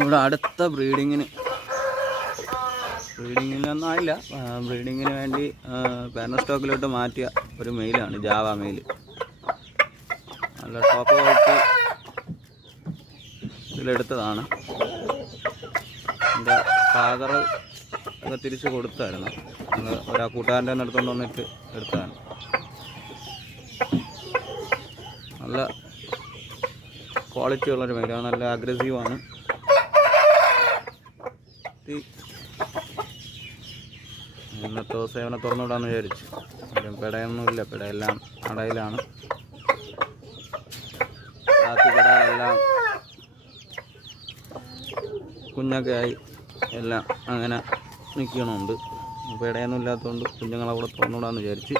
ഇവിടെ അടുത്ത ബ്രീഡിങ്ങിനൊന്നും ആയില്ല. ബ്രീഡിങ്ങിന് വേണ്ടി പാരന്റ് സ്റ്റോക്കിലോട്ട് മാറ്റിയ ഒരു മെയിലാണ്, ജാവ മെയിൽ. നല്ല ടോപ്പ് ക്വാളിറ്റി ഇതിലെടുത്തതാണ്. എൻ്റെ ഫാദർ ഒക്കെ തിരിച്ച് കൊടുത്തായിരുന്നു. ഒരാ കൂട്ടുകാരൻ്റെ തന്നെ എടുത്തുകൊണ്ട് വന്നിട്ട് എടുത്തതാണ്. നല്ല ക്വാളിറ്റി ഉള്ളൊരു മെയിലാണ്, നല്ല അഗ്രസീവാണ്. ഇന്നത്തെ സേവനം തുറന്നുവിടാമെന്ന് വിചാരിച്ചു. പിടയൊന്നുമില്ല, പിടയെല്ലാം അടയിലാണ്. രാത്രി പിടകളെല്ലാം കുഞ്ഞൊക്കെ ആയി എല്ലാം അങ്ങനെ നിൽക്കണമുണ്ട്. പിടയൊന്നും ഇല്ലാത്തതുകൊണ്ട് കുഞ്ഞുങ്ങളവിടെ തുറന്നുവിടാമെന്ന് വിചാരിച്ച്